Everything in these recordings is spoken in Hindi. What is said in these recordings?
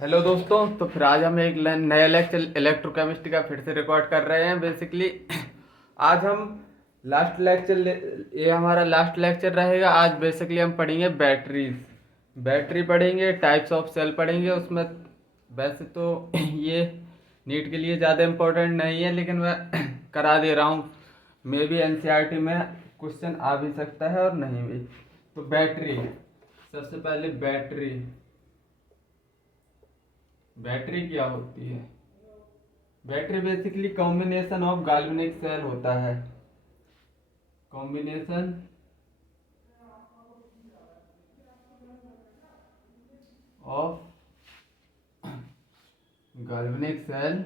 हेलो दोस्तों। तो फिर आज हम एक नया लेक्चर इलेक्ट्रोकेमिस्ट्री का फिर से रिकॉर्ड कर रहे हैं। बेसिकली आज हम लास्ट लेक्चर ये हमारा लास्ट लेक्चर रहेगा। आज बेसिकली हम पढ़ेंगे बैटरी पढ़ेंगे, टाइप्स ऑफ सेल पढ़ेंगे। उसमें वैसे तो ये नीट के लिए ज़्यादा इम्पोर्टेंट नहीं है, लेकिन मैं करा दे रहा हूँ। मे बी एनसीईआरटी में क्वेश्चन आ भी सकता है और नहीं भी। तो बैटरी, सबसे पहले बैटरी क्या होती है? Battery basically combination of galvanic cell होता है। Combination of galvanic cell,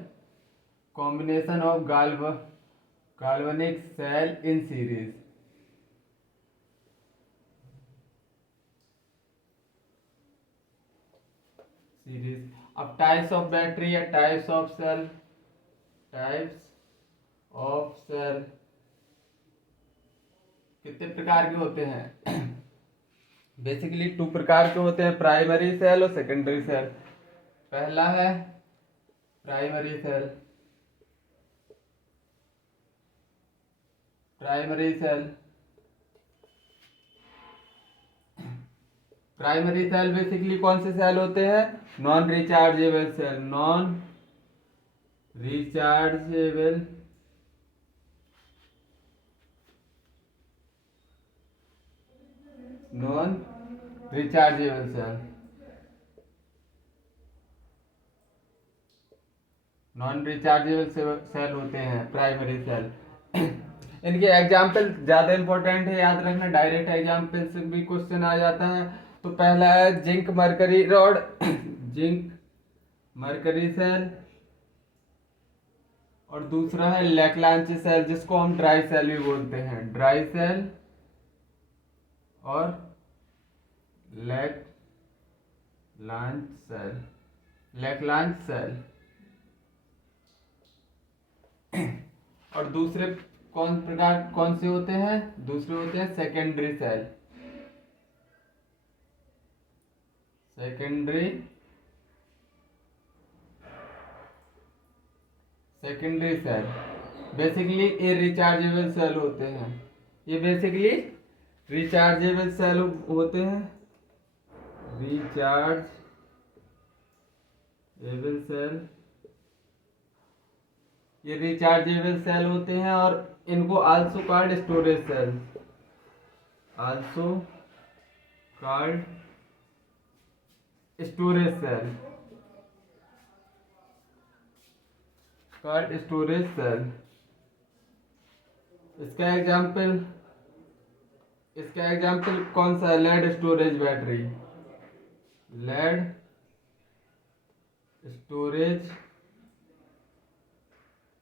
combination of galvanic cell in series। अब टाइप्स ऑफ बैटरी या टाइप्स ऑफ सेल कितने प्रकार के होते हैं? बेसिकली 2 प्रकार के होते हैं, प्राइमरी सेल और सेकेंडरी सेल। पहला है primary cell. Primary cell primary cell basically कौन से सेल होते हैं? Non rechargeable cell. Rechargeable non rechargeable cell non rechargeable cell होते हैं प्राइमरी सेल। इनके एग्जाम्पल ज्यादा इंपॉर्टेंट है, याद रखना। डायरेक्ट एग्जाम्पल से भी क्वेश्चन आ जाता है। तो पहला है zinc mercury rod zinc mercury cell. और दूसरा है लैक्लांची सेल, जिसको हम ड्राई सेल भी बोलते हैं। ड्राई सेल और लैक्लांच सेल। और दूसरे कौन से होते हैं? दूसरे होते हैं secondary cell. Secondary cell basically ये रिचार्जेबल सेल होते हैं। ये बेसिकली रिचार्जेबल सेल होते हैं। रिचार्जेबल सेल ये रिचार्जेबल सेल होते हैं। और इनको also called storage cell. Also called storage cell इसका एग्जाम्पल कौन सा है? Lead storage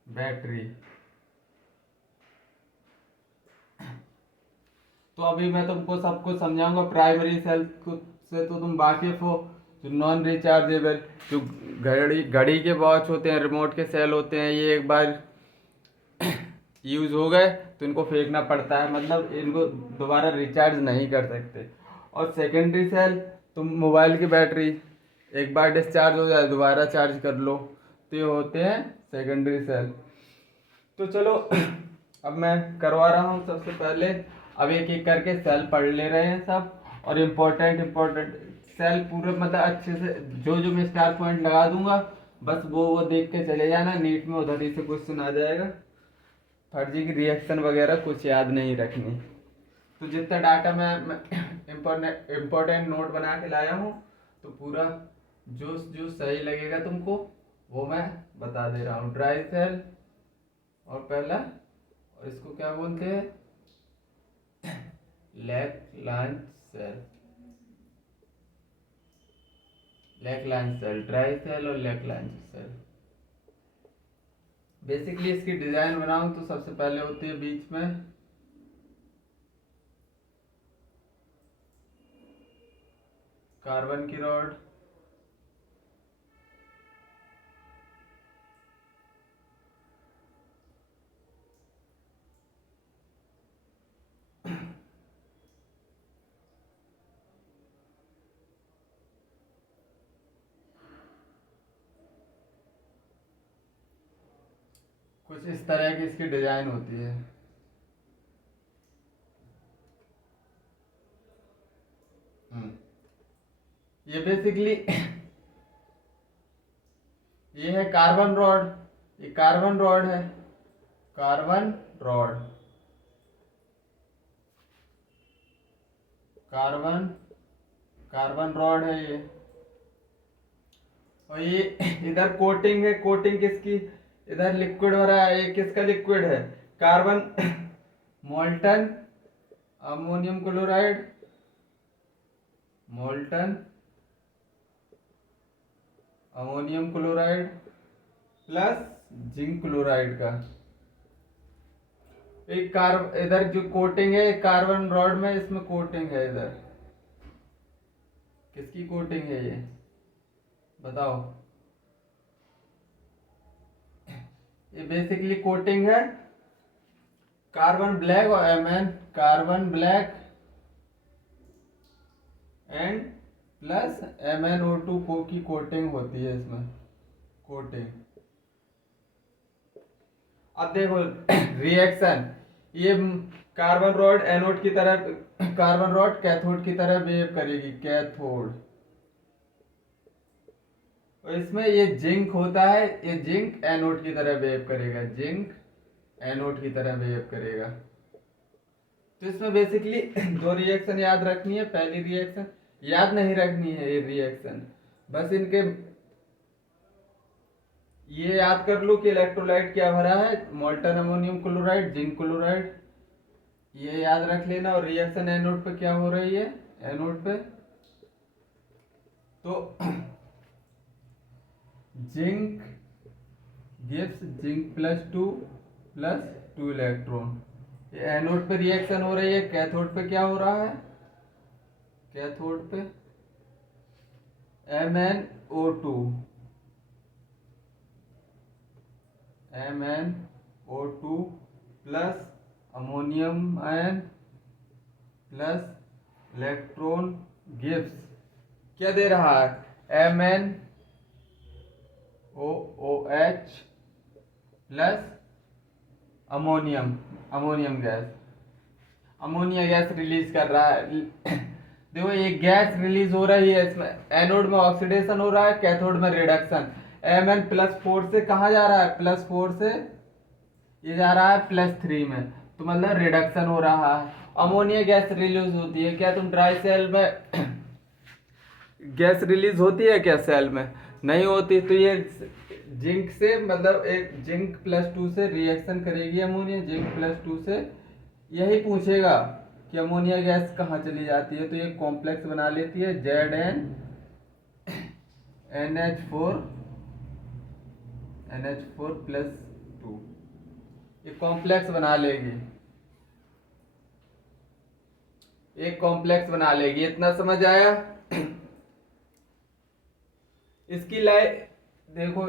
battery. तो अभी मैं तुमको सब कुछ समझाऊंगा। प्राइमरी सेल से तो तुम वाकिफ हो। जो नॉन रिचार्जेबल, जो घड़ी के वॉच होते हैं, रिमोट के सेल होते हैं, ये एक बार यूज हो गए तो इनको फेंकना पड़ता है, मतलब इनको दोबारा रिचार्ज नहीं कर सकते। और सेकेंडरी सेल, तुम मोबाइल की बैटरी एक बार डिस्चार्ज हो जाए दोबारा चार्ज कर लो, तो ये होते हैं सेकेंडरी सेल। तो चलो अब मैं करवा रहा हूँ। सबसे पहले अब एक एक करके सेल पढ़ ले रहे हैं सब। और इम्पोर्टेंट सेल पूरे मतलब अच्छे से जो मैं स्टार पॉइंट लगा दूंगा, बस वो देख के चले जाना। नीट में उधर ही से क्वेश्चन आ जाएगा। फर्जी की रिएक्शन वगैरह कुछ याद नहीं रखनी। तो जितना डाटा मैं इम्पोर्टेंट नोट बना के लाया हूँ, तो पूरा जो जो सही लगेगा तुमको वो मैं बता दे रहा हूँ। ड्राई सेल और पहला, और इसको क्या बोलते हैं? लैक्लांच सेल। ड्राई सेल और लैक्लांच सेल। बेसिकली इसकी डिजाइन बनाऊं तो सबसे पहले होती है बीच में कार्बन की रॉड। कुछ इस तरह की इसकी डिजाइन होती है। हम्म, ये बेसिकली ये है कार्बन रॉड, ये कार्बन रॉड है, carbon rod, carbon carbon rod है ये। और ये इधर कोटिंग है, कोटिंग किसकी, इधर लिक्विड हो रहा है, ये किसका लिक्विड है, carbon molten ammonium chloride, molten ammonium chloride plus zinc chloride का। एक इधर जो कोटिंग है कार्बन रॉड में, इसमें कोटिंग है, इधर किसकी कोटिंग है ये बताओ। ये बेसिकली कोटिंग है कार्बन ब्लैक और MN, carbon black and plus MnO2 को की कोटिंग होती है इसमें, कोटिंग। अब देखो रिएक्शन, ये कार्बन रॉड एनोड की तरह, कार्बन रॉड कैथोड की तरह बिहेव करेगी, कैथोड। और इसमें ये जिंक होता है, ये जिंक एनोड की तरह बिहेव करेगा, जिंक एनोड की तरह बिहेव करेगा। तो इसमें बेसिकली दो रिएक्शन याद रखनी है। पहली रिएक्शन याद नहीं रखनी है, ये रिएक्शन बस इनके ये याद कर लो कि इलेक्ट्रोलाइट क्या भरा है, molten ammonium chloride, zinc chloride, ये याद रख लेना। और रिएक्शन एनोड पे क्या हो रही है, एनोड पे तो जिंक गिव्स जिंक +2 इलेक्ट्रॉन। ये एनोड पे रिएक्शन हो रही है, कैथोड पे क्या हो रहा है, कैथोड पे MnO2 plus ammonium ion plus electron gives क्या दे रहा है, MnOOH plus ammonium, ammonium gas, ammonia gas release कर रहा है। देखो ये गैस रिलीज हो रही है, इसमें एनोड में ऑक्सीडेशन हो रहा है, कैथोड में रिडक्शन। Mn+4 से कहाँ जा रहा है, +4 से ये जा रहा है +3 में, तो मतलब रिडक्शन हो रहा है। अमोनिया गैस रिलीज होती है क्या, तुम ड्राई सेल में गैस रिलीज होती है क्या, सेल में नहीं होती। तो ये जिंक से मतलब एक जिंक +2 से रिएक्शन करेगी अमोनिया, जिंक +2 से, यही पूछेगा कि अमोनिया गैस कहाँ चली जाती है। तो ये कॉम्प्लेक्स बना लेती है ZnNH4+2, ये कॉम्प्लेक्स बना लेगी, एक कॉम्प्लेक्स बना लेगी। इतना समझ आया। इसकी देखो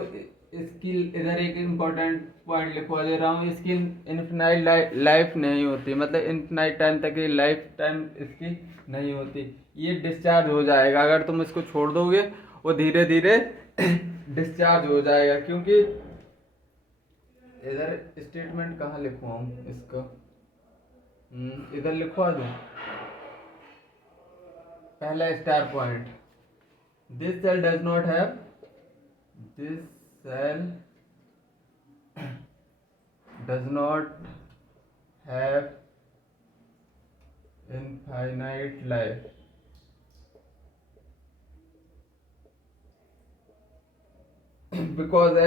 इसकी इधर एक इम्पोर्टेंट पॉइंट लिखवा दे रहा हूँ, इसकी इनफिनाइट लाइफ नहीं होती, मतलब इनफिनाइट टाइम तक लाइफ टाइम इसकी नहीं होती। ये डिस्चार्ज हो जाएगा अगर तुम इसको छोड़ दोगे, वो धीरे धीरे डिस्चार्ज हो जाएगा। क्योंकि इधर स्टेटमेंट कहाँ लिखवाऊँ इसका, इधर लिखवा दूँ पहला star point, this cell does not have, this cell does not have infinite life, because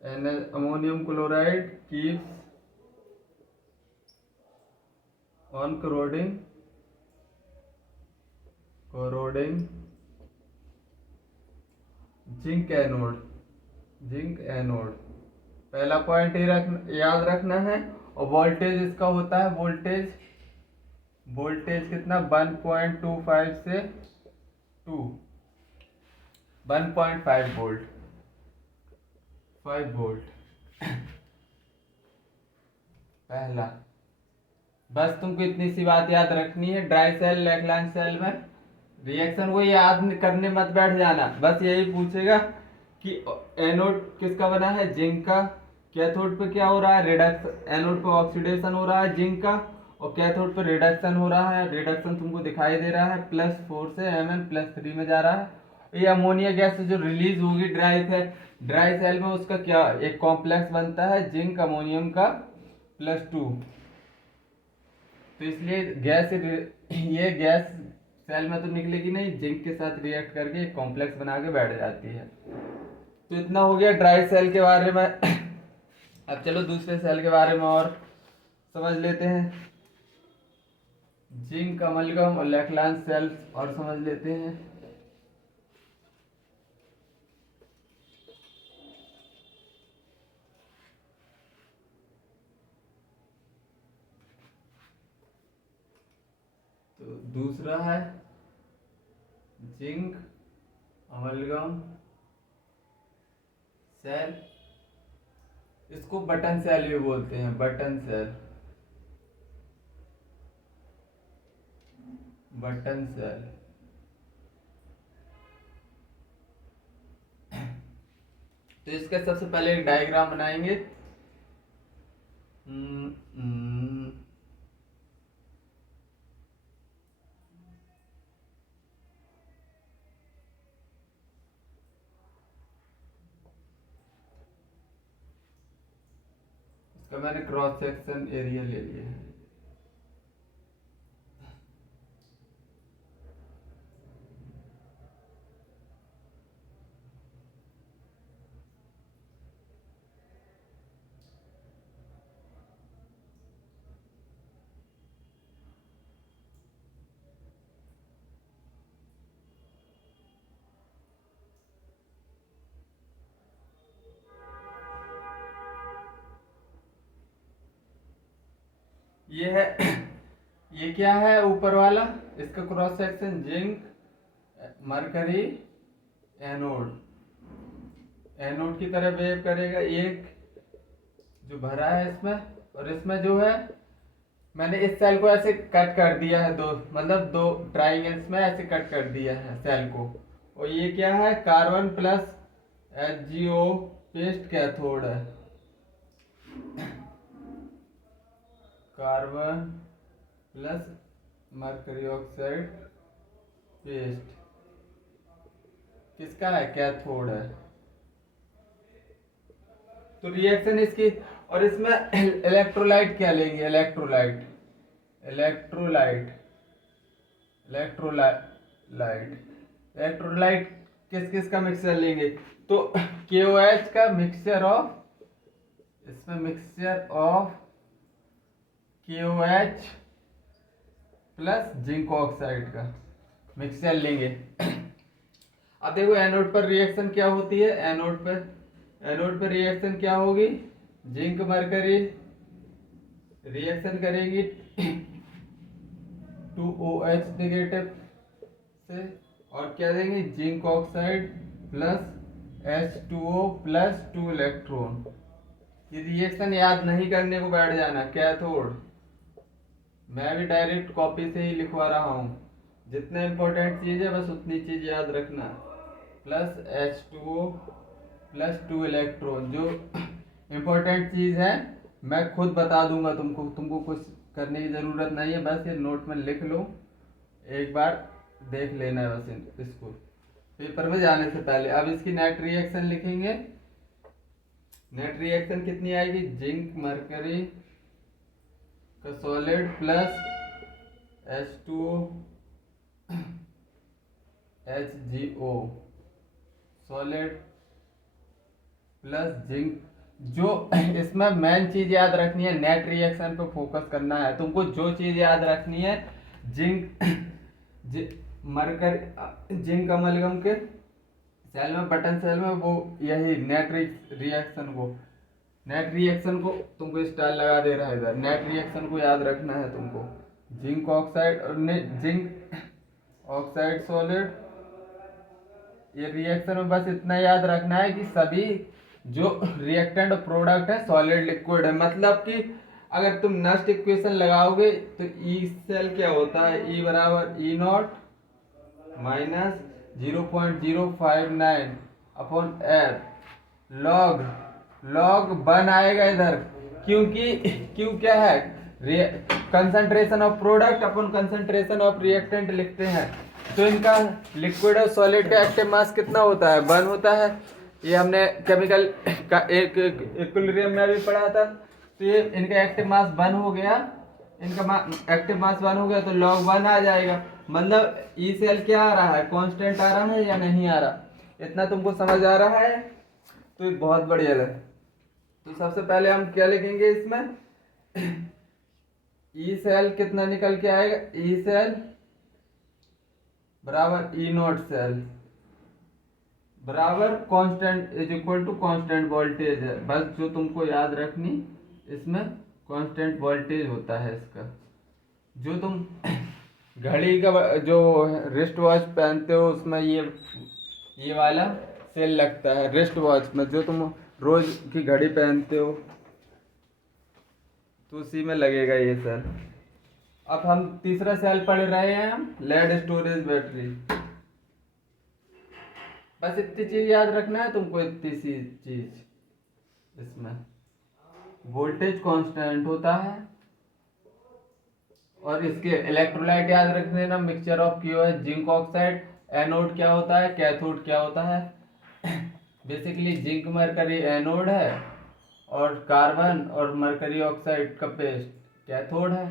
ammonium chloride keeps on corroding zinc anode, पहला पॉइंट ही याद रखना है। और वोल्टेज इसका होता है, वोल्टेज कितना 1.25 से 1.5 वोल्ट, 5 वोल्ट पहला। बस तुमको इतनी सी बात याद रखनी है। ड्राई सेल लैग्रैंज सेल में रिएक्शन को याद करने मत बैठ जाना, बस यही पूछेगा कि एनोड किसका बना है, जिंक का। कैथोड पे क्या हो रहा है, रिडक्स, एनोड पे ऑक्सीडेशन हो रहा है जिंक का, और कैथोड पे रिडक्शन हो रहा है। रिडक्शन तुमको दिखाई दे रहा है, +4 से Mn+3 में जा रहा है। ये अमोनिया गैस जो रिलीज होगी ड्राई सेल में, उसका क्या एक कॉम्प्लेक्स बनता है जिंक अमोनियम का +2। तो इसलिए ये गैस सेल में तो निकलेगी नहीं, जिंक के साथ रिएक्ट करके एक कॉम्प्लेक्स बना के बैठ जाती है। तो इतना हो गया ड्राई सेल के बारे में। अब चलो दूसरे सेल के बारे में और समझ लेते हैं। जिंक अमलगम और लैक्लांस सेल्स और समझ लेते हैं। तो दूसरा है जिंक अमलगम सेल, इसको बटन सेल भी बोलते हैं, बटन सेल, बटन सेल। तो इसका सबसे पहले एक डायग्राम बनाएंगे। हम्म, हम्म, इसका मैंने क्रॉस सेक्शन एरिया ले लिया है। ये है ये क्या है ऊपर वाला, इसका cross section zinc mercury anode, anode की तरह बिहेव करेगा, एक जो भरा है इसमें, और इसमें जो है मैंने इस सेल को ऐसे कट कर दिया है, दो मतलब दो ट्राइंगल्स में ऐसे कट कर दिया है सेल को। और ये क्या है, carbon plus HgO paste cathode है, carbon plus mercury oxide paste किसका है, कैथोड है। तो रिएक्शन इसकी, और इसमें इलेक्ट्रोलाइट क्या लेंगे, इलेक्ट्रोलाइट, इलेक्ट्रोलाइट, इलेक्ट्रोलाइट, इलेक्ट्रोलाइट किस किस का मिक्सचर लेंगे, तो KOH का मिक्सचर ऑफ, इसमें mixture of KOH plus zinc oxide का मिक्सचर लेंगे। अब देखो एनोड पर रिएक्शन क्या होती है, एनोड पर रिएक्शन क्या होगी, जिंक मरकरी रिएक्शन करेगी 2OH नेगेटिव से, और क्या देंगे, zinc oxide plus H2O plus 2 electron. ये रिएक्शन याद नहीं करने को बैठ जाना, कैथोड मैं भी डायरेक्ट कॉपी से ही लिखवा रहा हूँ, जितने इंपॉर्टेंट चीज है बस उतनी चीज याद रखना, प्लस H2O प्लस 2 इलेक्ट्रॉन। जो इम्पोर्टेंट चीज है मैं खुद बता दूंगा तुमको कुछ करने की जरूरत नहीं है, बस ये नोट में लिख लो, एक बार देख लेना है बस इसको पेपर में जाने से पहले। अब इसकी नेट रिएक्शन लिखेंगे, नेट रिएक्शन कितनी आएगी, जिंक मरकरी का solid plus H2O HgO solid plus zinc. जो इसमें मेन चीज याद रखनी है, नेट रिएक्शन पे फोकस करना है तुमको, जो चीज याद रखनी है जिंक मरकर जिंक अमलगम के सेल में, बटन सेल में, वो यही नेट रिएक्शन को तुमको स्टाइल लगा दे रहा है इधर, नेट रिएक्शन को याद रखना है तुमको, जिंक ऑक्साइड और जिंक ऑक्साइड सॉलिड। ये रिएक्शन में बस इतना याद रखना है कि सभी जो रिएक्टेंट प्रोडक्ट है सॉलिड लिक्विड है, मतलब कि अगर तुम नेक्स्ट इक्वेशन लगाओगे तो ई सेल क्या होता है, ई बराबर E0 minus 0.059 upon F, log log 1 आएगा इधर, क्योंकि क्यों क्या है, concentration of product upon concentration of reactant लिखते हैं। तो इनका लिक्विड और सॉलिड का एक्टिव मास कितना होता है, 1 होता है। ये हमने केमिकल का एक इक्विलिब्रियम में भी पढ़ा था। तो ये इनका एक्टिव मास 1 हो गया, इनका एक्टिव मास 1 हो गया, तो log 1 आ जाएगा। मतलब ई सेल क्या आ रहा है, कांस्टेंट आ रहा है या नहीं आ रहा, इतना तुमको समझ आ रहा है तो ये बहुत बढ़िया है। तो सबसे पहले हम क्या लिखेंगे इसमें, ई सेल कितना निकल के आएगा, ई सेल बराबर ई नॉट सेल बराबर constant is equal to constant voltage है। बस जो तुमको याद रखनी, इसमें कांस्टेंट वोल्टेज होता है इसका। जो तुम घड़ी का जो रिस्ट वॉच पहनते हो उसमें ये वाला सेल लगता है, रिस्ट वॉच में जो तुम रोज की घड़ी पहनते हो तो उसी में लगेगा ये सेल। अब हम तीसरा सेल पढ़ रहे हैं, हम लेड स्टोरेज बैटरी। बस इतनी चीज याद रखना है तुमको, इतनी सी चीज। इसमें वोल्टेज कांस्टेंट होता है और इसके इलेक्ट्रोलाइट याद रखने ना, मिक्सचर ऑफ क्यू है जिंक ऑक्साइड। एनोड क्या होता है, कैथोड क्या होता है। बेसिकली जिंक मरकरी एनोड है और कार्बन और मरकरी ऑक्साइड का पेस्ट कैथोड है।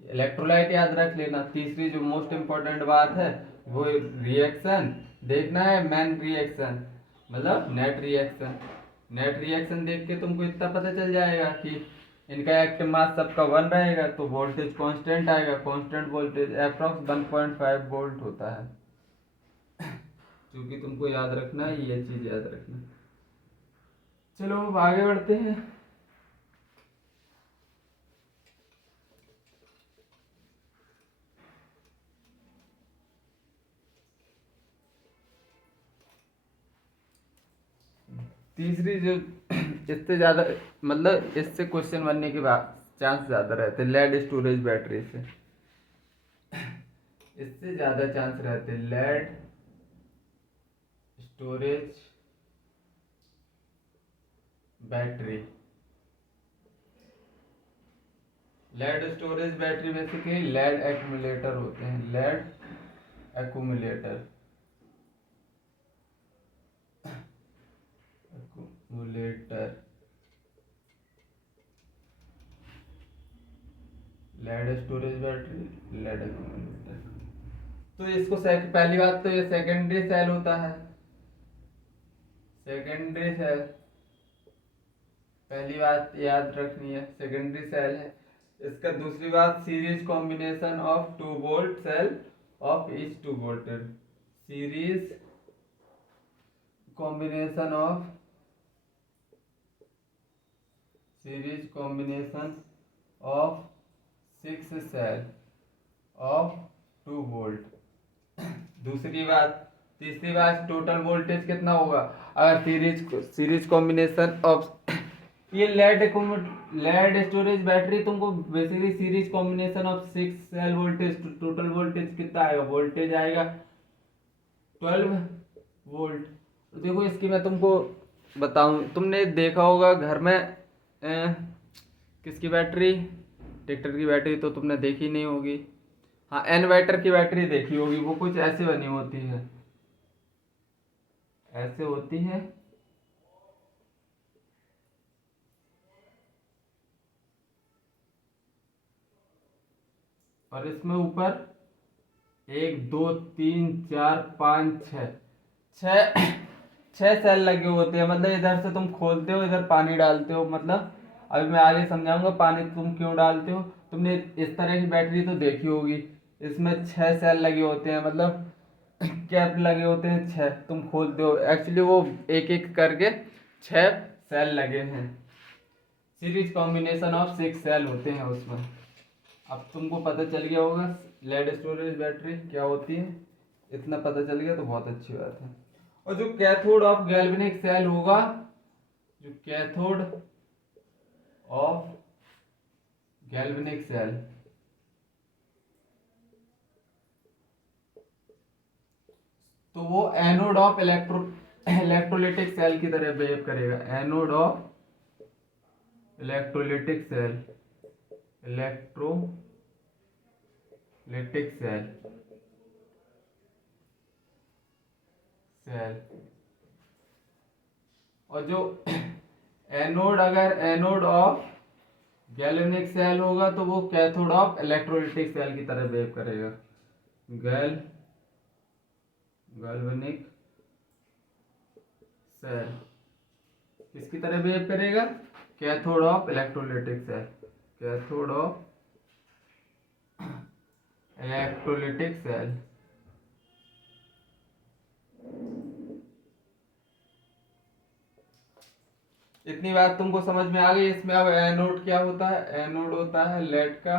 इलेक्ट्रोलाइट याद रख लेना। तीसरी जो मोस्ट इम्पोर्टेंट बात है वो रिएक्शन देखना है, मेन रिएक्शन मतलब नेट रिएक्शन। नेट रिएक्शन देख के तुमको इतना पता चल जाएगा कि इनका एक्टिव मास सबका 1 रहेगा तो वोल्टेज कांस्टेंट आएगा। कांस्टेंट वोल्टेज अप्रॉक्स 1.5 वोल्ट होता है। क्योंकि तुमको याद रखना है, ये चीज याद रखना। चलो अब आगे बढ़ते हैं। तीसरी जो इससे ज्यादा मतलब इससे क्वेश्चन बनने के बाद चांस ज्यादा रहते लेड स्टोरेज बैटरी से, इससे ज्यादा चांस रहते lead storage battery. Lead storage battery basically lead accumulator होते हैं, lead accumulator lead storage battery lead accumulator. तो इसको पहली बात तो ये सेकेंडरी सेल होता है, सेकेंडरी सेल पहली बात याद रखनी है, सेकेंडरी सेल है इसका। दूसरी बात series combination of 2 volt cell of each 2 voltage, series combination of of 6 cell of 2 volt. दूसरी बात, तीसरी बात टोटल वोल्टेज कितना होगा अगर सीरीज कॉम्बिनेशन ऑफ ये लेड स्टोरेज बैटरी तुमको basically series combination of 6 cell voltage, total voltage कितना आएगा, वोल्टेज आएगा 12 वोल्ट। तो देखो इसकी मैं तुमको बताऊं, तुमने देखा होगा घर में किसकी बैटरी, ट्रैक्टर की बैटरी तो तुमने देखी नहीं होगी। हाँ इन्वर्टर की बैटरी देखी होगी, वो कुछ ऐसे बनी होती है, ऐसे होती है। और इसमें ऊपर 1 2 3 4 5 6 सेल लगे होते हैं। मतलब इधर से तुम खोलते हो, इधर पानी डालते हो। मतलब अभी मैं आगे समझाऊंगा पानी तुम क्यों डालते हो। तुमने इस तरह की बैटरी तो देखी होगी, इसमें 6 सेल लगे होते हैं, मतलब कैप लगे होते हैं 6, तुम खोलते हो एक्चुअली वो एक एक करके 6 सेल लगे हैं। सीरीज कॉम्बिनेशन ऑफ 6 सेल होते हैं उसमें। अब तुमको पता चल गया होगा लेड स्टोरेज बैटरी क्या होती है, इतना पता चल गया तो बहुत अच्छी बात है। और जो कैथोड ऑफ गैल्वेनिक सेल होगा, जो कैथोड ऑफ गैल्वेनिक सेल, तो वो एनोड ऑफ इलेक्ट्रोलिटिक सेल की तरह बिहेव करेगा। Anode of electrolytic cell, electrolytic cell cell और जो एनोड, अगर एनोड ऑफ गैल्वेनिक सेल होगा तो वो कैथोड ऑफ इलेक्ट्रोलिटिक सेल की तरह बिहेव करेगा। गैल्वेनिक सेल किसकी तरह बिहेव करेगा? Cathode of electrolytic cell, cathode of electrolytic cell. इतनी बात तुमको समझ में आ गई। इसमें अब एनोड क्या होता है? एनोड होता है लेड का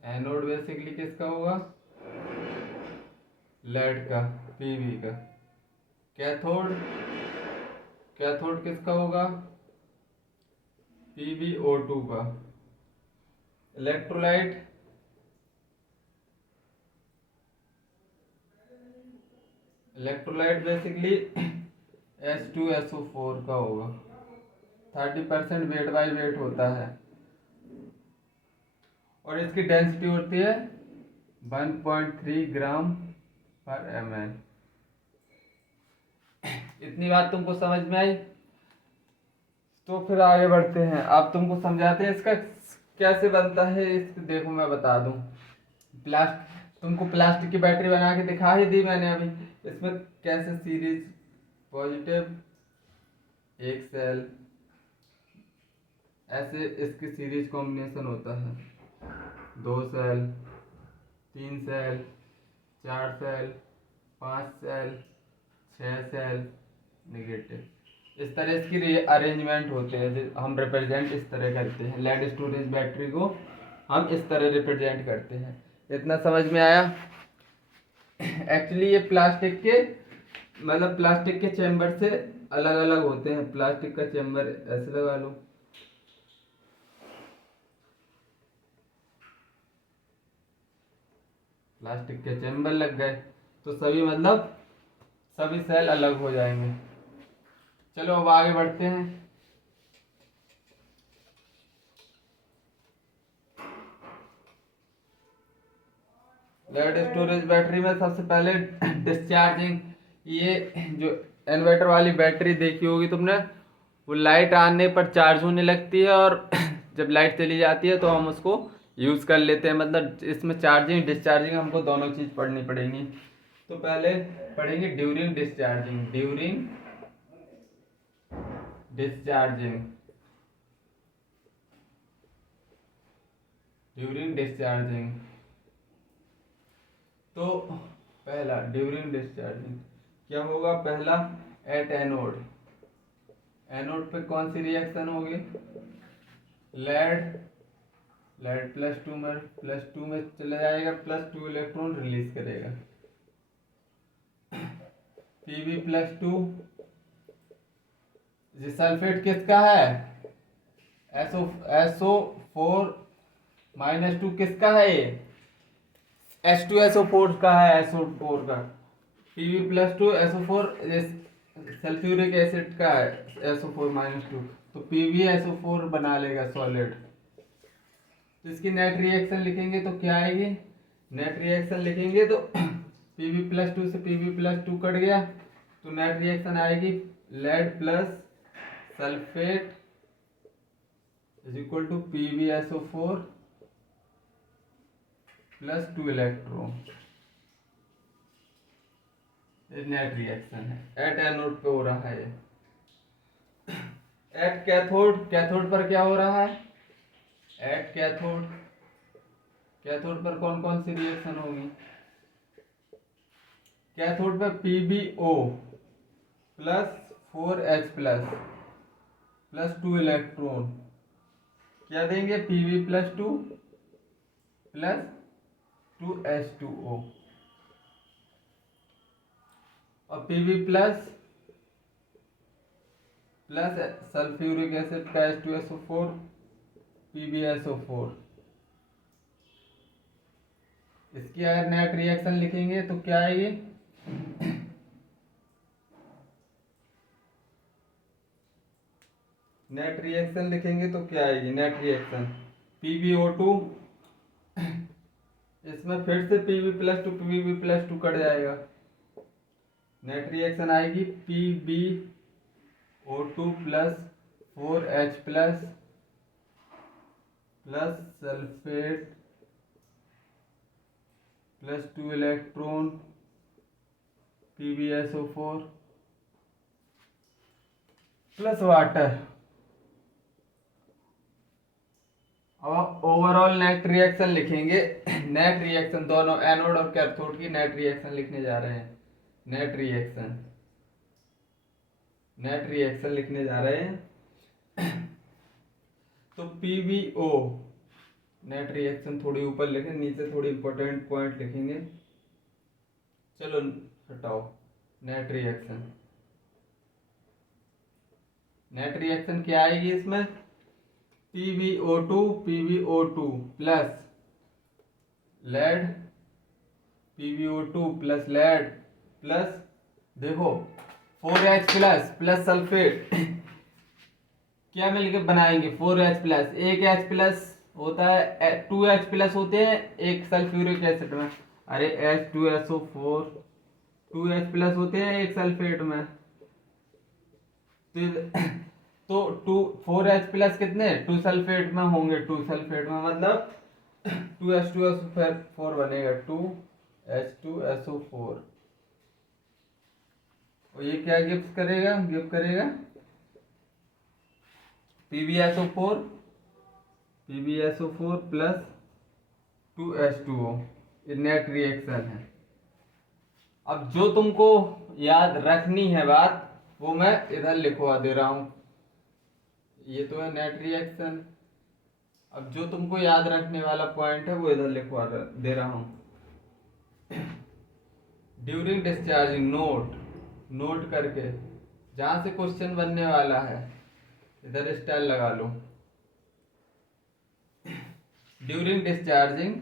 एनोड बेसिकली किसका होगा? लेड का, पीवी का। कैथोड, कैथोड किसका होगा? PbO2 का। इलेक्ट्रोलाइट, इलेक्ट्रोलाइट बेसिकली H2SO4 का होगा। 30% वेट बाई वेट होता है और इसकी डेंसिटी होती है 1.3 ग्राम पर ml। इतनी बात तुमको समझ में आई? तो फिर आगे बढ़ते हैं। अब तुमको समझाते हैं इसका कैसे बनता है। देखो मैं बता दूं, तुमको प्लास्टिक की बैटरी बना के दिखा ही दी मैंने अभी। इसमें कैसे सीरीज पॉजिटिव एक सेल, ऐसे इसकी सीरीज कॉम्बिनेशन होता है। 2 cell, 3 cell, 4 cell, 5 cell, 6 cell negative, इस तरह इसकी अरेंजमेंट होते हैं। हम रिप्रेजेंट इस तरह करते हैं, लेड स्टोरेज बैटरी को हम इस तरह रिप्रेजेंट करते हैं। इतना समझ में आया? एक्चुअली ये प्लास्टिक के, मतलब प्लास्टिक के चैम्बर से अलग अलग होते हैं। प्लास्टिक का चैम्बर ऐसे लगा लो, प्लास्टिक के चैम्बर लग गए तो सभी, मतलब सभी सेल अलग हो जाएंगे। चलो अब आगे बढ़ते हैं। लेड स्टोरेज बैटरी में सबसे पहले डिस्चार्जिंग, ये जो इन्वर्टर वाली बैटरी देखी होगी तुमने, वो लाइट आने पर चार्ज होने लगती है और जब लाइट चली जाती है तो हम उसको यूज कर लेते हैं। मतलब इसमें चार्जिंग डिस्चार्जिंग हमको दोनों चीज पढ़नी पड़ेंगी। तो पहले पढ़ेंगे during discharging, during discharging, during discharging. तो पहला ड्यूरिंग डिस्चार्जिंग क्या होगा? पहला एट एनोड, एनोड पे कौन सी रिएक्शन होगी? लेड, लेड प्लस टू में चला जाएगा, +2 इलेक्ट्रॉन रिलीज करेगा। Pb+2, ये सल्फेट किसका है? SO4-2 किसका है? ये H2SO4 का है, SO4 का। Pb+2 SO4 सल्फ्यूरिक एसिड का है, SO4-2, तो PbSO4 बना लेगा सॉलिड। तो इसकी नेट रिएक्शन लिखेंगे तो क्या आएगी? नेट रिएक्शन लिखेंगे तो Pb+2 से Pb+2 कट गया तो नेट रिएक्शन आएगी lead plus sulphate is equal to PbSO4 +2 electron. Net reaction है, एट एनोड पे हो रहा है। एट कैथोड, कैथोड पर क्या हो रहा है? एट कैथोड, कैथोड पर कौन कौन सी रिएक्शन होगी? कैथोड पर PbO +4H+2 इलेक्ट्रॉन क्या देंगे? Pb+2 +2H2O और Pb प्लस सल्फ्यूरिक एसिड का H2SO4 PbSO4, इसकी अगर नेट रिएक्शन लिखेंगे तो क्या आएगी, नेट रिएक्शन लिखेंगे तो क्या आएगी, नेट रिएक्शन PbO2, इसमें फिर से Pb+2 कट जाएगा, नेट रिएक्शन आएगी PbO2 plus 4H plus sulphate plus 2 electron PbSO4 plus water. अब ओवरऑल नेट रिएक्शन लिखेंगे, नेट रिएक्शन दोनों एनोड और कैथोड की नेट रिएक्शन लिखने जा रहे हैं, नेट रिएक्शन लिखने जा रहे हैं। तो PbO नेट रिएक्शन थोड़ी ऊपर लिखें, नीचे थोड़ी इंपॉर्टेंट पॉइंट लिखेंगे। चलो हटाओ, नेट रिएक्शन क्या आएगी इसमें, PbO2 plus lead, PbO2 plus lead plus देखो 4H प्लस सल्फेट क्या मिलके बनाएंगे 4H प्लस, एक H प्लस होता है, 2H प्लस होते हैं एक सल्फ्यूरिक एसिड में, अरे H2SO4 2H प्लस होते हैं एक सल्फेट में, तो 4H प्लस कितने 2 सल्फेट में होंगे, 2 सल्फेट में मतलब 2H2SO4 बनेगा, 2H2SO4, और ये क्या गिफ्ट करेगा PbSO4 प्लस 2H2O, ये नेट रिएक्शन है। अब जो तुमको याद रखनी है बात वो मैं इधर लिखवा दे रहा हूं, ये तो है नेट रिएक्शन। अब जो तुमको याद रखने वाला पॉइंट है वो इधर लिखवा दे रहा हूं, ड्यूरिंग डिस्चार्जिंग नोट करके, जहां से क्वेश्चन बनने वाला है इधर स्टाइल लगा लो, ड्यूरिंग डिस्चार्जिंग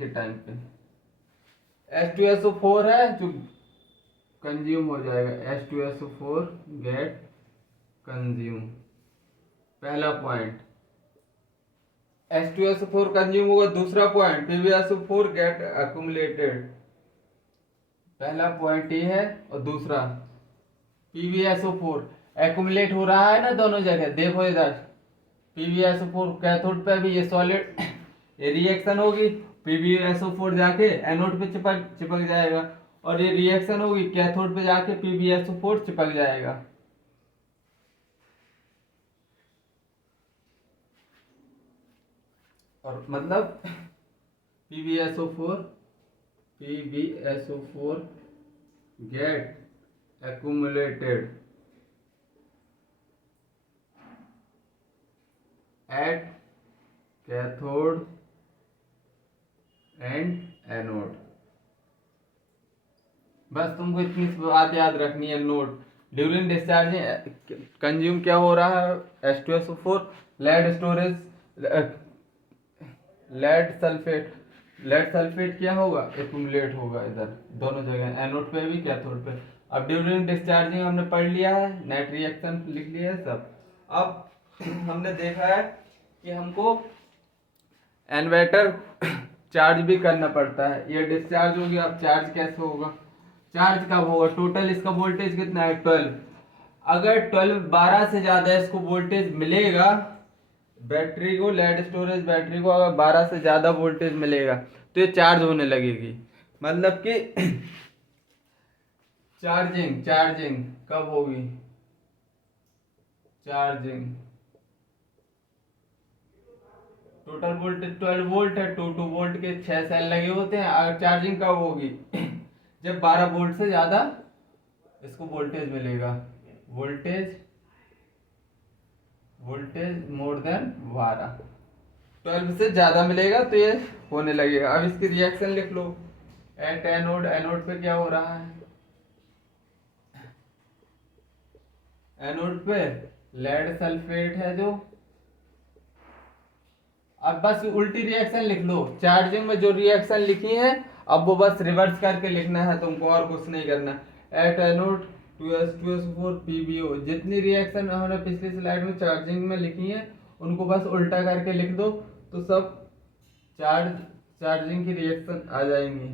के टाइम पे H2SO4 है जो कंज्यूम हो जाएगा, H2SO4 गेट कंज्यूम, पहला पॉइंट H2SO4 कंज्यूम होगा, दूसरा पॉइंट PbSO4 गेट एक्यूमुलेटेड, पहला पॉइंट ये है और दूसरा PbSO4 एक्यूमुलेट हो रहा है ना दोनों जगह, देखो इधर PbSO4 कैथोड पे भी ये सॉलिड, ये रिएक्शन होगी, PbSO4 जाके एनोड पे चिपक जाएगा, और ये रिएक्शन होगी कैथोड पे जाके PbSO4 चिपक जाएगा। और मतलब PbSO4 get accumulated at cathode and anode, बस तुमको इतनी बात याद रखनी है। नोट ड्यूरिंग डिस्चार्जिंग कंज्यूम क्या हो रहा है, H2SO4 lead storage, lead sulphate क्या होगा एक्यूमुलेट होगा इधर दोनों जगह, एनोड पे भी कैथोड पे। अब ड्यूरिंग डिस्चार्जिंग हमने पढ़ लिया है, नेट रिएक्शन लिख लिया है सब। अब हमने देखा है कि हमको इन्वर्टर चार्ज भी करना पड़ता है, ये डिस्चार्ज हो गया, अब चार्ज कैसे होगा, चार्ज कब होगा, टोटल इसका वोल्टेज कितना है 12, अगर 12 से ज्यादा इसको वोल्टेज मिलेगा, बैटरी को लेड स्टोरेज बैटरी को अगर 12 से ज्यादा वोल्टेज मिलेगा तो ये चार्ज होने लगेगी, मतलब कि चार्जिंग कब होगी, चार्जिंग टोटल वोल्टेज 12 वोल्ट है, 2 वोल्ट के 6 सेल लगे होते हैं, अगर चार्जिंग कब होगी जब 12 वोल्ट से ज्यादा इसको वोल्टेज मिलेगा, वोल्टेज मोर देन 12 से ज्यादा मिलेगा तो ये होने लगेगा। अब इसकी रिएक्शन लिख लो, एट एनोड पे क्या हो रहा है, एनोड पे लेड सल्फेट है जो। अब बस उल्टी रिएक्शन लिख लो, चार्जिंग में जो रिएक्शन लिखी है अब वो बस रिवर्स करके लिखना है तुमको, और कुछ नहीं करना। एट एनोड 2s2s4 PbO, जितनी रिएक्शन हमने पिछली स्लाइड में चार्जिंग में लिखी है उनको बस उल्टा करके लिख दो, तो सब चार्जिंग की रिएक्शन आ जाएंगी।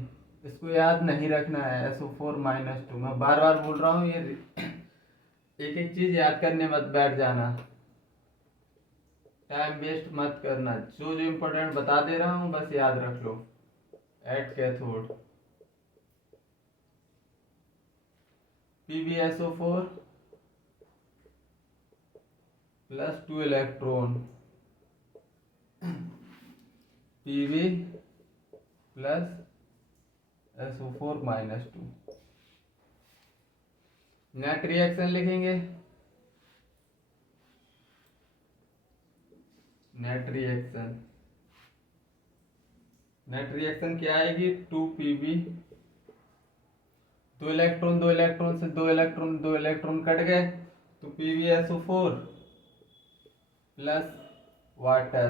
इसको याद नहीं रखना है, SO4 - 2। मैं बार बार बोल रहा हूँ, ये एक एक चीज याद करने मत बैठ जाना, टाइम वेस्ट मत करना। जो जो इम्पोर्टेंट बता दे रहा हूँ बस याद रख लो। At cathode PbSO4 plus 2 electron, Pb plus SO4 - 2। Net reaction लिखेंगे, नेट रिएक्शन क्या आएगी? 2 Pb, दो इलेक्ट्रॉन से दो इलेक्ट्रॉन कट गए, तो PbSO4 plus water,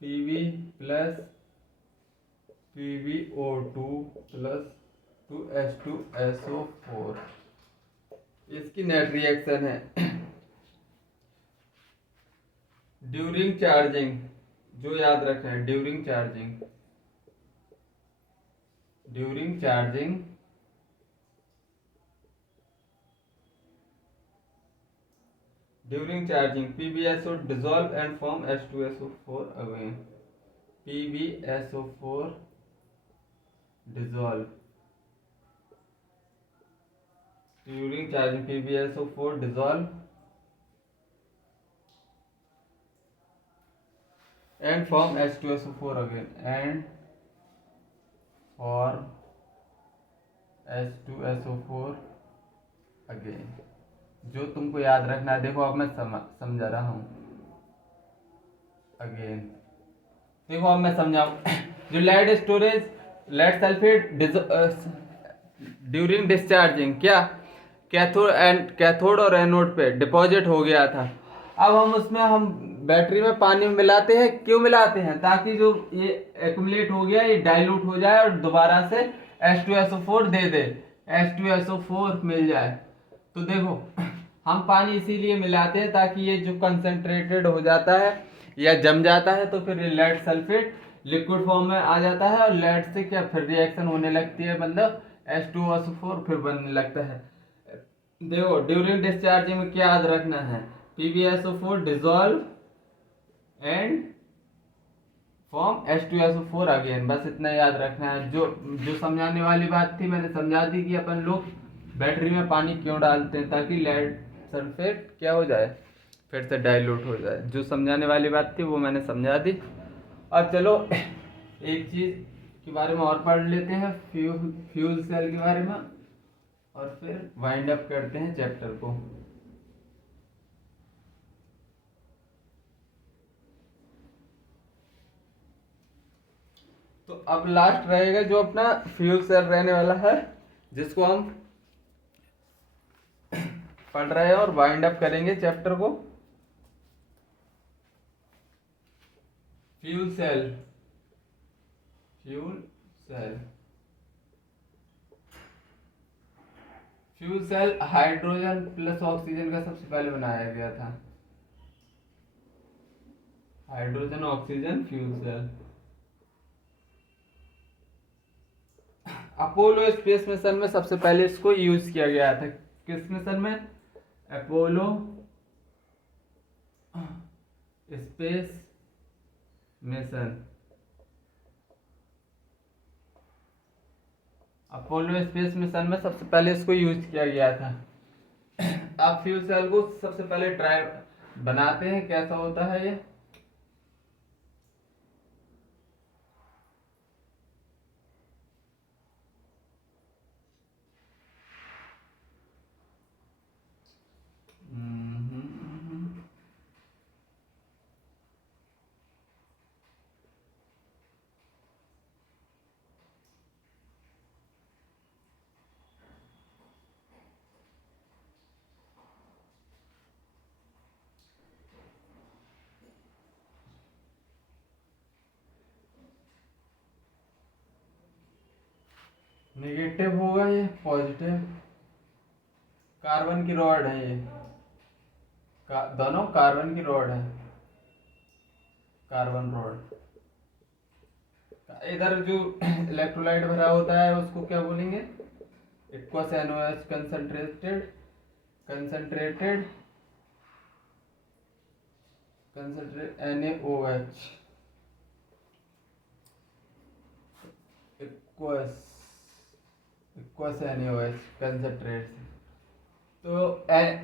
Pb plus PbO2 plus 2H2SO4, इसकी नेट रिएक्शन है। ड्यूरिंग चार्जिंग, जो याद रखना है, during charging PbSO dissolve and form H2SO4 again, PbSO4 dissolve during charging, PbSO4 dissolve and form H2SO4 again, and form H2SO4 again। जो तुमको याद रखना है, देखो अब मैं समझा रहा हूँ अगेन। देखो अब मैं समझाऊँ। जो लेड सल्फेट ड्यूरिंग डिस्चार्जिंग क्या कैथोड और एनोड पे डिपॉजिट हो गया था। अब हम बैटरी में पानी मिलाते हैं, क्यों मिलाते हैं? ताकि जो ये एक्यूमुलेट हो गया ये डाइल्यूट हो जाए और दोबारा से H2SO4 दे दे, H2SO4 मिल जाए। तो देखो हम पानी इसीलिए मिलाते हैं ताकि ये जो कंसंट्रेटेड हो जाता है या जम जाता है तो फिर लेड सल्फेट लिक्विड फॉर्म में आ जाता है, और लेड से क्या फिर रिएक्शन होने लगती है, मतलब H2SO4 फिर बनने लगता है। देखो ड्यूरिंग डिस्चार्जिंग में क्या याद रखना है? PbSO4 dissolve and form H2SO4 again, बस इतना याद रखना है। जो जो समझाने वाली बात थी मैंने समझा दी कि अपन लोग बैटरी में पानी क्यों डालते हैं, ताकि लेड सल्फेट क्या हो जाए, फिर से डाइल्यूट हो जाए। जो समझाने वाली बात थी वो मैंने समझा दी। अब चलो एक चीज के बारे में और पढ़ लेते हैं, फ्यूल सेल के बारे में, और फिर वाइंड अप करते हैं चैप्टर को। तो अब लास्ट रहेगा जो अपना फ्यूल सेल रहने वाला है, जिसको हम पढ़ रहे हैं और वाइंड अप करेंगे चैप्टर को। Fuel cell hydrogen plus oxygen का सबसे पहले बनाया गया था। Hydrogen oxygen fuel cell Apollo space mission में सबसे पहले इसको यूज किया गया था। किस मिशन में? Apollo space mission. Apollo space mission में सबसे पहले इसको यूज किया गया था। अब फ्यूल सेल को सबसे पहले ट्राई बनाते हैं, कैसा होता है ये। नेगेटिव होगा ये पॉजिटिव। कार्बन की रॉड है ये, दोनों कार्बन की रॉड है, कार्बन रॉड। इधर जो इलेक्ट्रोलाइट भरा होता है उसको क्या बोलेंगे? Equals NaOH concentrated, concentrated concentrate NaOH, equals equals NaOH concentrate. तो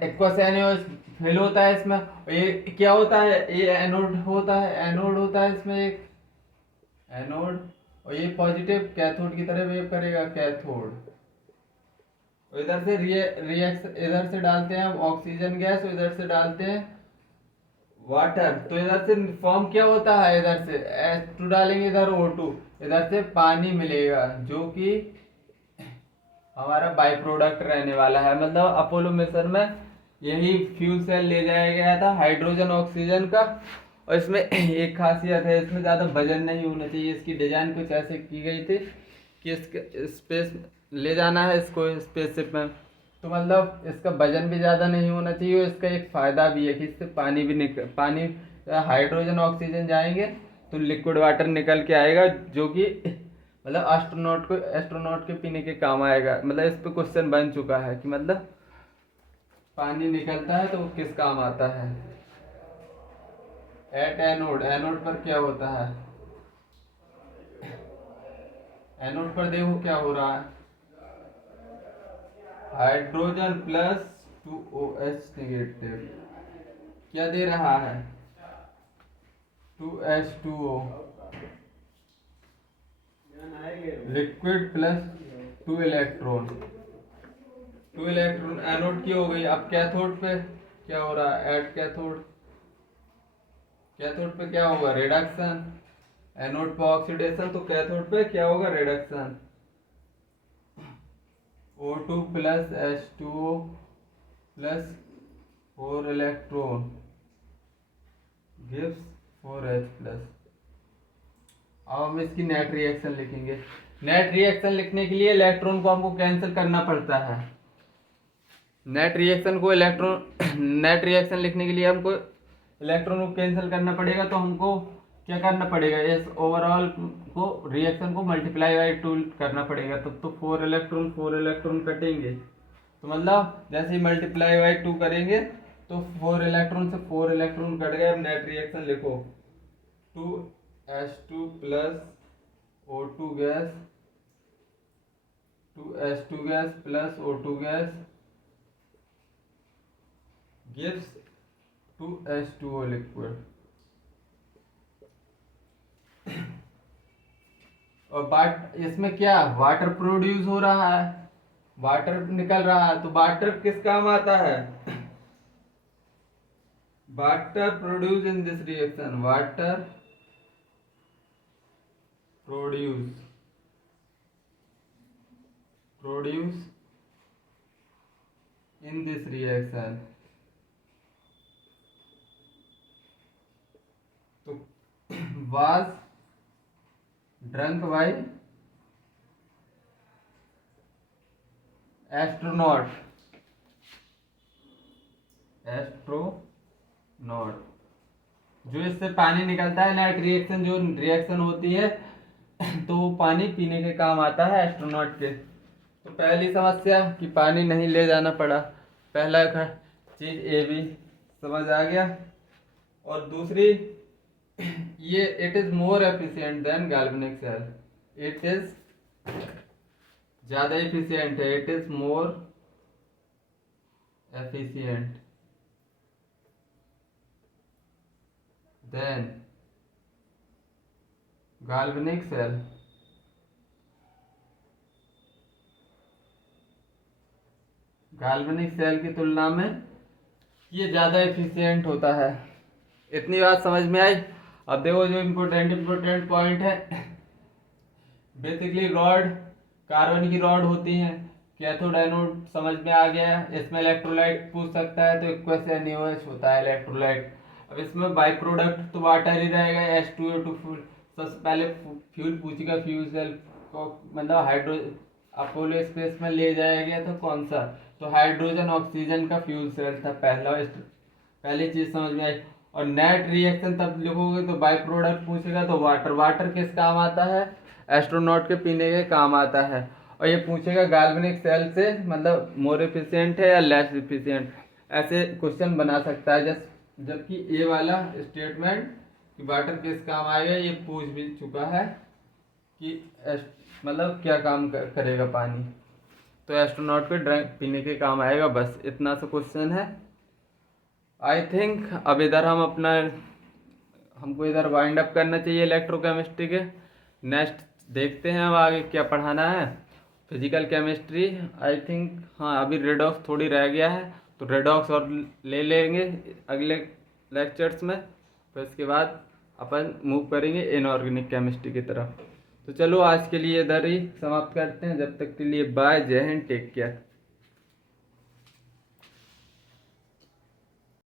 इक्वस NaOH फिल होता है इसमें। ये क्या होता है? ये एनोड होता है, एनोड होता है इसमें एक एनोड, और ये पॉजिटिव कैथोड की तरह वेव करेगा, कैथोड। इधर से रिएक्शन, इधर से डालते हैं हम ऑक्सीजन गैस, और इधर से डालते हैं वाटर। तो इधर से फॉर्म क्या होता है? इधर से H2 डालेंगे, इधर O2, इधर से पानी मिलेगा, जो कि हमारा बाई प्रोडक्ट रहने वाला है। मतलब अपोलो मिशन में यही फ्यूल सेल ले जाया गया था, हाइड्रोजन ऑक्सीजन का। और इसमें एक खासियत है, इसमें ज़्यादा वजन नहीं होना चाहिए। इसकी डिजाइन कुछ ऐसे की गई थी कि इसके स्पेस ले जाना है इसको स्पेसशिप में, तो मतलब इसका वजन भी ज़्यादा नहीं होना चाहिए। और इसका एक फ़ायदा भी है कि इससे पानी भी पानी, हाइड्रोजन ऑक्सीजन जाएंगे तो लिक्विड वाटर निकल के आएगा, जो कि मतलब एस्ट्रोनॉट के पीने के काम आएगा। मतलब इस पे क्वेश्चन बन चुका है कि मतलब पानी निकलता है तो वो किस काम आता है। एट एनोड, एनोड पर क्या होता है? एनोड पर देखो क्या हो रहा है, हाइड्रोजन प्लस 2OH नेगेटिव क्या दे रहा है? 2H2O, liquid plus 2 electron, 2 electron anode की हो गई। अब कैथोड पे क्या हो रहा है? एट कैथोड, कैथोड पे क्या होगा? रिडक्शन। एनोड पे ऑक्सीडेशन, तो कैथोड पे क्या होगा? Reduction. O2 plus H2O plus 4 electron gives 4H plus. अब हम इसकी नेट रिएक्शन लिखेंगे। नेट रिएक्शन लिखने के लिए इलेक्ट्रॉन को हमको कैंसिल करना पड़ता है। नेट नेट रिएक्शन लिखने के लिए हमको इलेक्ट्रॉन को कैंसिल करना पड़ेगा। तो हमको क्या करना पड़ेगा? इस ओवरऑल को, रिएक्शन को मल्टीप्लाई बाई 2 करना पड़ेगा। तब तो 4 इलेक्ट्रॉन कटेंगे। तो मतलब जैसे ही मल्टीप्लाई बाई 2 करेंगे तो 4 इलेक्ट्रॉन से 4 इलेक्ट्रॉन कट गए। अब नेट रिएक्शन लिखो, 2H2 plus O2 gas, 2H2 gas plus O2 gas gives 2H2O liquid. और इसमें क्या वाटर प्रोड्यूस हो रहा है, वाटर निकल रहा है। तो वाटर किस काम आता है? Water produce in this reaction, water produce in this reaction. तो वाज ड्रंक बाय एस्ट्रोनॉट, जो इससे पानी निकलता है, नेट रिएक्शन जो रिएक्शन होती है तो वो पानी पीने के काम आता है एस्ट्रोनॉट के। तो पहली समस्या कि पानी नहीं ले जाना पड़ा, पहला चीज ए भी समझ आ गया। और दूसरी, ये it is more efficient than galvanic cell, it is ज्यादा एफिशिएंट है, it is more efficient than galvanic cell. Galvanic cell की तुलना में ये ज़्यादा एफिशिएंट होता है। इतनी बात समझ में आई। अब देखो जो इम्पोर्टेंट पॉइंट है, बेसिकली रॉड, कार्बन की रॉड होती हैं, कैथोड एनोड समझ में आ गया है। इसमें इलेक्ट्रोलाइट पूछ सकता है, तो इक्वस NaOH होता है इलेक्ट्रोलाइट। अब इसमें बाई प्रोडक्ट तो वाटर ही रहेगा, H2O2 फ्यूल। सबसे पहले फ्यूल पूछेगा, फ्यूल सेल को मतलब अपोलो स्पेस में ले जाया गया था कौन सा, तो हाइड्रोजन ऑक्सीजन का फ्यूल सेल था पहली चीज समझ में आई। और नेट रिएक्शन तब लिखोगे तो बाय प्रोडक्ट पूछेगा तो वाटर, वाटर किस काम आता है, एस्ट्रोनॉट के पीने के काम आता है। और ये पूछेगा गाल्वेनिक सेल से मतलब मोर एफिशिएंट है या लेस एफिशिएंट, ऐसे क्वेश्चन बना सकता है। जबकि ये वाला स्टेटमेंट कि वाटर किस काम आएगा ये पूछ भी चुका है कि मतलब क्या काम करेगा पानी, तो एस्ट्रोनॉट के ड्रिंक पीने के काम आएगा। बस इतना सा क्वेश्चन है आई थिंक। अब इधर हमको इधर वाइंड अप करना चाहिए इलेक्ट्रोकेमिस्ट्री के। नेक्स्ट देखते हैं अब आगे क्या पढ़ाना है। फिजिकल केमिस्ट्री आई थिंक, हाँ अभी रेडॉक्स थोड़ी रह गया है, तो रेडॉक्स और ले लेंगे अगले लेक्चर्स में। फिर इसके बाद अपन मूव करेंगे इनऑर्गेनिक केमिस्ट्री की तरफ। तो चलो आज के लिए इधर ही समाप्त करते हैं, जब तक के लिए बाय, जय हिंद, टेक केयर।